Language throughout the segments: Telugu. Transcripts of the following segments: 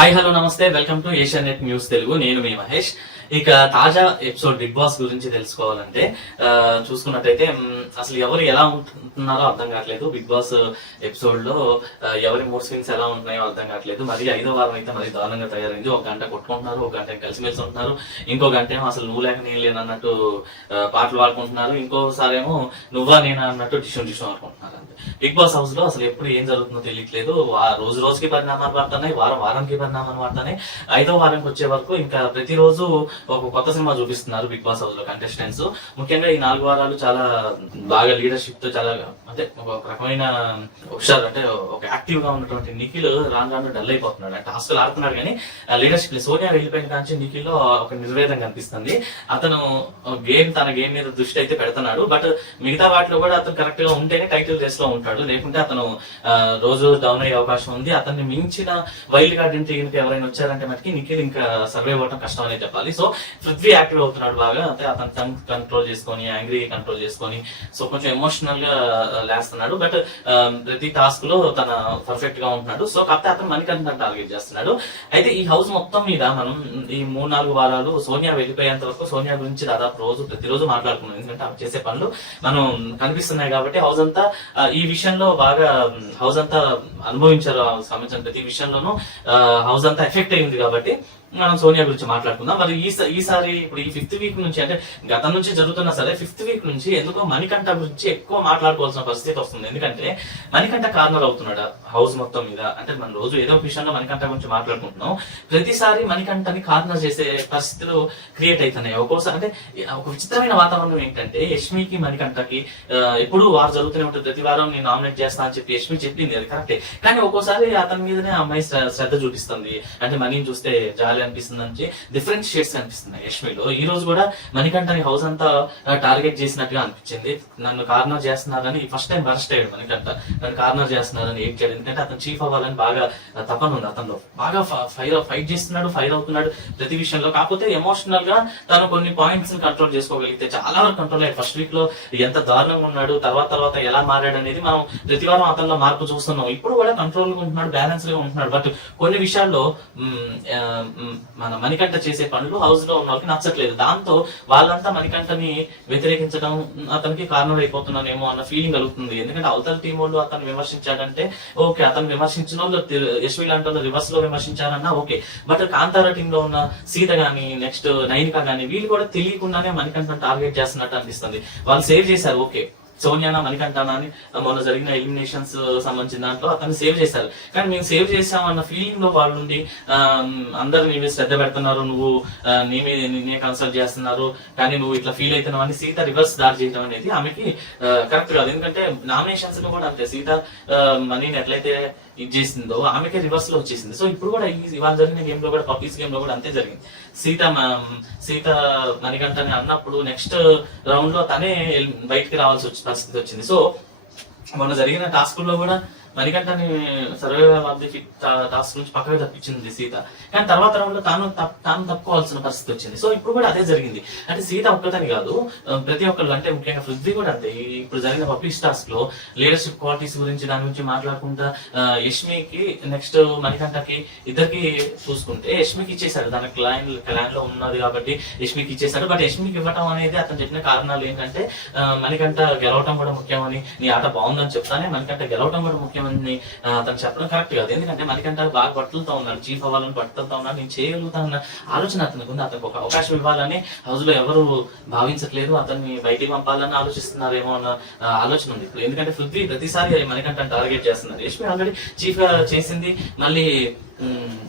హాయ్ హలో నమస్తే. Welcome to Asianet news Telugu నేను మీ మహేష్. ఇక తాజా ఎపిసోడ్ బిగ్ బాస్ గురించి తెలుసుకోవాలంటే చూసుకున్నట్టయితే అసలు ఎవరు ఎలా ఉంటున్నారో అర్థం కావట్లేదు. బిగ్ బాస్ ఎపిసోడ్లో ఎవరి మూడ్ స్వింగ్స్ ఎలా ఉంటున్నాయో అర్థం కావట్లేదు. మరి ఐదో వారం అయితే మరి దారుణంగా తయారైంది. ఒక గంట కొట్టుకుంటున్నారు ఒక గంట కలిసిమెలిసి ఉంటున్నారు. ఇంకో గంట ఏమో అసలు నువ్వు లేక నేను లేను అన్నట్టు పాటలు పాడుకుంటున్నారు ఇంకోసారి ఏమో నువ్వా నేనా అన్నట్టు డిషం డిషం అనుకుంటున్నారు బిగ్ బాస్ హౌస్లో అసలు ఎప్పుడు ఏం జరుగుతుందో తెలియట్లేదు. రోజు రోజుకి పరిణామాలు పడుతున్నాయి. వారం వారానికి పరిణామాలు అనమాటనే ఐదో వారానికి వచ్చే వరకు ఇంకా ప్రతిరోజు ఒక కొత్త సినిమా చూపిస్తున్నారు బిగ్ బాస్ హౌస్లో కంటెస్టెంట్స్ ముఖ్యంగా ఈ నాలుగు వారాలు చాలా బాగా లీడర్షిప్తో చాలా అంటే ఒక రకమైన హుషారు అంటే ఒక యాక్టివ్గా ఉన్నటువంటి నిఖిల్ రాను రాను డల్ అయిపోతున్నాడు. అంటే టాస్క్లు ఆడుతున్నాడు కానీ లీడర్షిప్ సోనియా వెళ్ళిపోయిన నుంచి నిఖిల్లో ఒక నిర్వేదం కనిపిస్తుంది. అతను గేమ్ తన గేమ్ మీద దృష్టి అయితే పెడుతున్నాడు బట్ మిగతా వాటిలో కూడా అతను కరెక్ట్గా ఉంటేనే టైటిల్ రేస్లో ఉంటాడు. లేకుంటే అతను రోజు డౌన్ అయ్యే అవకాశం ఉంది. అతన్ని మించిన వైల్డ్ కార్డ్ ఎంట్రీ ఎవరైనా వచ్చారంటే మనకి నిఖిల్ ఇంకా సర్వే అవ్వడం కష్టం అనే చెప్పాలి. సో పృథ్వీ యాక్టివ్ అవుతున్నాడు బాగా. అంటే అతను టంగ్ కంట్రోల్ చేసుకొని యాంగ్రీ కంట్రోల్ చేసుకొని సో కొంచెం ఎమోషనల్గా uh, లేస్తున్నాడు. బట్ um, ప్రతి టాస్క్లో తన పర్ఫెక్ట్గా ఉంటున్నాడు. సో కాకపోతే అతను మణికంఠ టార్గెట్ చేస్తున్నాడు. అయితే ఈ హౌస్ మొత్తం మీద మనం ఈ మూడు నాలుగు వారాలు సోనియా వెళ్ళిపోయేంత వరకు సోనియా గురించి దాదాపు రోజు ప్రతిరోజు మాట్లాడుకున్నాం. ఎందుకంటే ఆమె చేసే పనులు మనం కనిపిస్తున్నాయి కాబట్టి హౌస్ అంతా uh, ఈ విషయంలో బాగా um, హౌస్ అంతా అనుభవించారు సంబంధించిన ప్రతి విషయంలోనూ. Uh, హౌస్ అంతా ఎఫెక్ట్ అయింది కాబట్టి మనం సోనియా గురించి మాట్లాడుకుందాం. మరి ఈ ఈసారి ఇప్పుడు ఈ ఫిఫ్త్ వీక్ నుంచి అంటే గతం నుంచి జరుగుతున్నా సరే ఫిఫ్త్ వీక్ నుంచి ఎందుకో మణికంఠ గురించి ఎక్కువ మాట్లాడుకోవాల్సిన పరిస్థితి వస్తుంది. ఎందుకంటే మణికంఠ కార్నర్ అవుతున్నాడు హౌస్ మొత్తం మీద. అంటే మనం రోజు ఏదో ఒక విషయంలో మణికంఠ గురించి మాట్లాడుకుంటున్నాం. ప్రతిసారి మణికంఠని కార్నర్ చేసే పరిస్థితులు క్రియేట్ అవుతున్నాయి. ఒక్కోసారి అంటే ఒక విచిత్రమైన వాతావరణం ఏంటంటే యష్మికి మణికంఠకి ఎప్పుడు వారు జరుగుతూనే ఉంటుంది. ప్రతి వారం నేను నామినేట్ చేస్తా అని చెప్పి యష్మి చెప్పింది అది కరెక్టే. కానీ ఒక్కోసారి అతని మీదనే అమ్మాయి శ్రద్ధ చూపిస్తుంది. అంటే మనీని చూస్తే జాలి అనిపిస్తుంది అని డిఫరెంట్ షేడ్స్ కనిపిస్తున్నాయి యష్మిలో. ఈ రోజు కూడా మణికంఠని హౌస్ అంతా టార్గెట్ చేసినట్టుగా అనిపించింది. నన్ను కార్నర్ చేస్తున్నారని ఫస్ట్ టైం బరస్ట్ అయ్యాడు మణికంఠ. నన్ను కార్నర్ చేస్తున్నారని ఏం చేయడం ఎందుకంటే అతను చీఫ్ అవ్వాలని బాగా తపన ఉంది అతనిలో. బాగా ఫైర్ ఫైట్ చేస్తున్నాడు ఫైర్ అవుతున్నాడు ప్రతి విషయంలో. కాకపోతే ఎమోషనల్గా తను కొన్ని పాయింట్స్ కంట్రోల్ చేసుకోగలిగితే చాలా వరకు కంట్రోల్ అయ్యాడు. ఫస్ట్ వీక్లో ఎంత దారుణంగా ఉన్నాడు తర్వాత తర్వాత ఎలా మారాడు అనేది మనం ప్రతి వారం అతనిలో మార్పు చూస్తున్నాం. ఇప్పుడు కూడా కంట్రోల్గా ఉంటున్నాడు బ్యాలెన్స్గా ఉంటున్నాడు. బట్ కొన్ని విషయాల్లో మన మణికంఠ చేసే పనులు హౌస్లో ఉన్న వాళ్ళకి నచ్చట్లేదు. దాంతో వాళ్ళంతా మణికంఠని వ్యతిరేకించడం అతనికి కారణం అయిపోతున్నానేమో అన్న ఫీలింగ్ కలుగుతుంది. ఎందుకంటే అవతల టీం వాళ్ళు అతను విమర్శించాడంటే ఓకే అతను విమర్శించిన వాళ్ళు యశ్వి లాంటి వాళ్ళు రివర్స్లో విమర్శించారన్నా ఓకే. బట్ కాంతార టీమ్లో ఉన్న సీత గాని నెక్స్ట్ నైనిక గాని వీళ్ళు కూడా తెలియకుండానే మణికంఠ టార్గెట్ చేస్తున్నట్టు అనిపిస్తుంది. వాళ్ళు సేవ్ చేశారు ఓకే. సోనియానా మణికంఠానా అని మొన్న జరిగిన ఎలిమినేషన్స్ సంబంధించిన దాంట్లో అతన్ని సేవ్ చేశారు. కానీ మేము సేవ్ చేసామన్న ఫీలింగ్లో వాళ్ళు ఉండి అందరు నీ మీద శ్రద్ధ పెడుతున్నారు నువ్వు నీ మీద నిన్నే కన్సల్ట్ చేస్తున్నారు కానీ నువ్వు ఇట్లా ఫీల్ అవుతున్నావు అని సీత రివర్స్ దారి చేయడం అనేది ఆమెకి కరెక్ట్ కాదు. ఎందుకంటే నామినేషన్స్ కూడా అంతే. సీత మనీని ఎట్లయితే ఇది చేసిందో ఆమెకే రివర్స్లో వచ్చేసింది. సో ఇప్పుడు కూడా ఈ ఇవాళ జరిగిన గేమ్లో కూడా పప్పీస్ గేమ్లో కూడా అంతే జరిగింది. సీత మ- సీత మణికంఠని అన్నప్పుడు నెక్స్ట్ రౌండ్లో తనే బయటికి రావాల్సి వచ్చి పరిస్థితి వచ్చింది. సో మొన్న జరిగిన టాస్క్లో కూడా మణికంఠని సర్వైవల్ ఆఫ్ ది టాస్క్ నుంచి పక్కకు తప్పించింది సీత. కానీ తర్వాత రౌండ్లో తాను తాను తప్పుకోవాల్సిన పరిస్థితి వచ్చింది. సో ఇప్పుడు కూడా అదే జరిగింది. అంటే సీత ఒక్కతని కాదు ప్రతి ఒక్కళ్ళు అంటే ముఖ్యంగా పృథ్వీ కూడా అంతే. ఇప్పుడు జరిగిన పబ్లిక్ టాస్క్లో లీడర్షిప్ క్వాలిటీస్ గురించి దాని గురించి మాట్లాడుకుంటా యష్మికి నెక్స్ట్ మణికంఠకి ఇద్దరికి చూసుకుంటే యష్మికి ఇచ్చేసాడు దాని క్లైన్ క్లైన్లో ఉన్నది కాబట్టి యష్మికి ఇచ్చేసాడు బట్ యష్మికి ఇవ్వటం అనేది అతను చెప్పిన కారణాలు ఏంటంటే మణికంఠ గెలవటం కూడా ముఖ్యమని నీ ఆట బాగుందని చెప్తానే మణికంఠ గెలవటం కూడా ముఖ్యం ఆ, తను చెప్పడం కరెక్ట్ కాదు. ఎందుకంటే మణికంఠ బాగా బట్టలతో ఉన్నాడు చీఫ్ అవ్వాలని బట్టలతో ఉన్నాడు నేను చేయగలుగుతానన్న ఆలోచన అతనికి ఉంది. అతనికి ఒక అవకాశం ఇవ్వాలని హౌస్లో ఎవరు భావించట్లేదు. అతన్ని బయటికి పంపాలని ఆలోచిస్తున్నారేమో అన్న ఆలోచన ఉంది. ఇప్పుడు ఎందుకంటే పృథ్వీ ప్రతిసారి మణికంఠ టార్గెట్ చేస్తున్నారు. యష్మి ఆల్రెడీ చీఫ్గా చేసింది. మళ్ళీ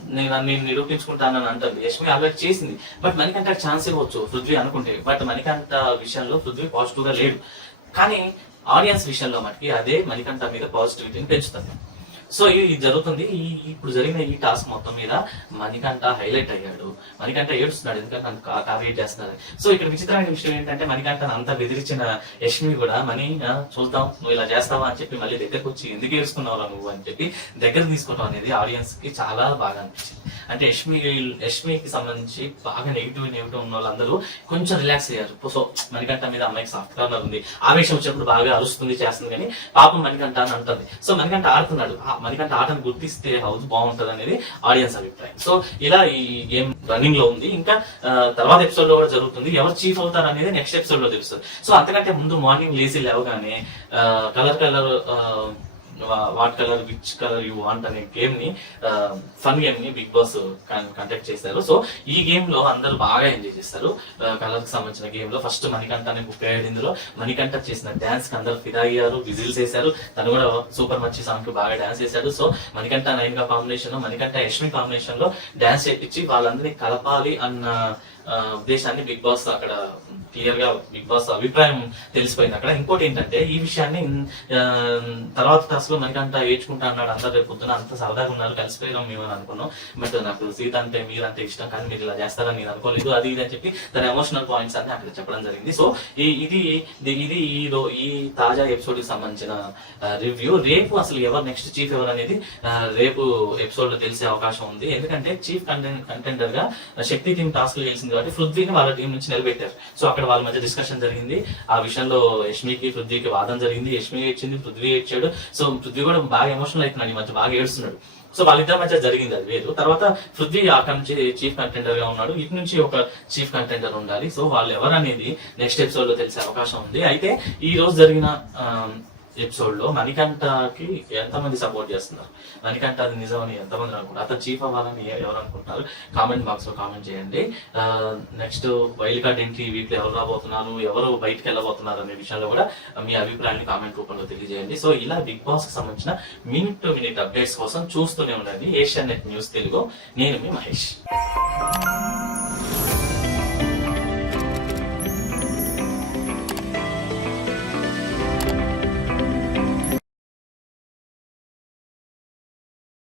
నేను నేను నిరూపించుకుంటానని అంటుంది. యష్మి ఆల్రెడీ చేసింది. బట్ మణికంఠ ఛాన్స్ ఇవ్వచ్చు. పృథ్వీ అనుకుంటే. బట్ మణికంఠ విషయంలో పృథ్వీ పాజిటివ్గా లేడు. కానీ ఆడియన్స్ విషయంలో మనకి అదే మణికంఠ మీద పాజిటివిటీని పెంచుతుంది. సో ఇది జరుగుతుంది. ఈ ఇప్పుడు జరిగిన ఈ టాస్క్ మొత్తం మీద మణికంఠ హైలైట్ అయ్యాడు. మణికంఠ ఏడుస్తున్నాడు. ఎందుకంటే నన్ను కావేట్ చేస్తున్నాడు. సో ఇక్కడ విచిత్రమైన విషయం ఏంటంటే మణికంఠ అంతా బెదిరించిన యష్మి కూడా మణి చూద్దాం. నువ్వు ఇలా చేస్తావా? అని చెప్పి మళ్ళీ దగ్గరకు వచ్చి ఎందుకు ఏడుస్తున్నావు నువ్వు? అని చెప్పి దగ్గర తీసుకోవడం అనేది ఆడియన్స్కి చాలా బాగా అనిపించింది. అంటే యష్మి యష్మికి సంబంధించి బాగా నెగిటివ్ నెగిటివ్ ఉన్న వాళ్ళందరూ కొంచెం రిలాక్స్ అయ్యారు. సో మణికంఠ మీద అమ్మాయికి సాఫ్ట్ కార్నర్ ఉంది. ఆవేశం వచ్చినప్పుడు బాగా అరుస్తుంది చేస్తుంది. కానీ పాపం మణికంఠ అని అంటుంది. సో మణికంఠ ఆడుతున్నాడు. ఆ ఆటను గుర్తిస్తే హౌస్ బాగుంటుంది అనేది ఆడియన్స్ అభిప్రాయం. సో ఇలా ఈ గేమ్ రన్నింగ్లో ఉంది. ఇంకా తర్వాత ఎపిసోడ్లో కూడా జరుగుతుంది. ఎవరు చీఫ్ అవుతారు అనేది నెక్స్ట్ ఎపిసోడ్లో తెలుస్తుంది. సో అంతకంటే ముందు మార్నింగ్ లేచి లేవగానే colour colour what colour which colour you want అనే గేమ్ని ఫన్ గేమ్ని బిగ్ బాస్ కండక్ట్ చేశారు. సో ఈ గేమ్లో అందరూ బాగా ఎంజాయ్ చేస్తారు. కలర్కి సంబంధించిన గేమ్లో ఫస్ట్ మణికంఠ అనే బుక్ అయ్యాడు ఇందులో. మణికంఠ చేసిన డాన్స్కి అందరూ ఫిదా అయ్యారు విజిల్స్ వేశారు. తను కూడా సూపర్ మంచి సాంగ్కి బాగా డాన్స్ చేశాడు. సో మణికంఠ నైన్గా కాంబినేషన్ మణికంఠ యష్మి కాంబినేషన్లో డాన్స్ చేయించి వాళ్ళందరినీ కలపాలి అన్న ఉద్దేశాన్ని బిగ్ బాస్ అక్కడ క్లియర్గా బిగ్ బాస్ అభిప్రాయం తెలిసిపోయింది. అక్కడ ఇంకోటి ఏంటంటే ఈ విషయాన్ని తర్వాత టాస్క్లో మనకంట ఏడ్చుకుంటా అన్నాడు అందరు రేపు పొద్దున అంత సరదాగా ఉన్నారు కలిసిపోయాం మేము అని అనుకున్నాం. బట్ నాకు సీత అంటే మీరు అంటే ఇష్టం కానీ మీరు ఇలా చేస్తారని నేను అనుకోలేదు. అది ఇది అని చెప్పి తన ఎమోషనల్ పాయింట్స్ అన్ని అక్కడ చెప్పడం జరిగింది. సో ఇది ఇది ఈ ఈ తాజా ఎపిసోడ్కి సంబంధించిన రివ్యూ రేపు అసలు ఎవరు నెక్స్ట్ చీఫ్ ఎవరు అనేది రేపు ఎపిసోడ్లో తెలిసే అవకాశం ఉంది. ఎందుకంటే చీఫ్ కంటెంట్ కంటెంటర్గా శక్తి టీం టాస్క్ వచ్చింది కాబట్టి పృథ్వీని వాళ్ళ టీం నుంచి నిలబెట్టారు. సో అక్కడ వాళ్ళ మధ్య డిస్కషన్ జరిగింది. ఆ విషయంలో యష్మికి పృథ్వీకి వాదం జరిగింది. యష్మి ఇచ్చింది పృథ్వీ ఇచ్చాడు సో పృథ్వీ కూడా బాగా ఎమోషనల్ అవుతున్నాడు ఈ మధ్య బాగా ఏడుస్తున్నాడు. సో వాళ్ళిద్దరి మధ్య జరిగింది అది వేరు. తర్వాత పృథ్వీ అక్కడ నుంచి చీఫ్ కంటెండర్గా ఉన్నాడు. ఇటు నుంచి ఒక చీఫ్ కంటెండర్ ఉండాలి. సో వాళ్ళు ఎవరు అనేది నెక్స్ట్ ఎపిసోడ్లో తెలిసే అవకాశం ఉంది. అయితే ఈ రోజు జరిగిన ఎపిసోడ్లో మణికంఠకి ఎంతమంది సపోర్ట్ చేస్తున్నారు? మణికంఠ అది నిజం అని ఎంతమంది అనుకుంటారు? అతను చీఫ్ అవ్వాలని ఎవరు అనుకుంటున్నారు కామెంట్ బాక్స్లో కామెంట్ చేయండి. నెక్స్ట్ వైల్డ్ కార్డ్ ఎంట్రీ వీటిలో ఎవరు రాబోతున్నారు? ఎవరు బయటకు వెళ్ళబోతున్నారు అనే విషయంలో కూడా మీ అభిప్రాయాన్ని కామెంట్ రూపంలో తెలియజేయండి. సో ఇలా బిగ్ బాస్కి సంబంధించిన మినిట్ టు మినిట్ అప్డేట్స్ కోసం చూస్తూనే ఉండండి. Asianet news Telugu. నేను మీ మహేష్.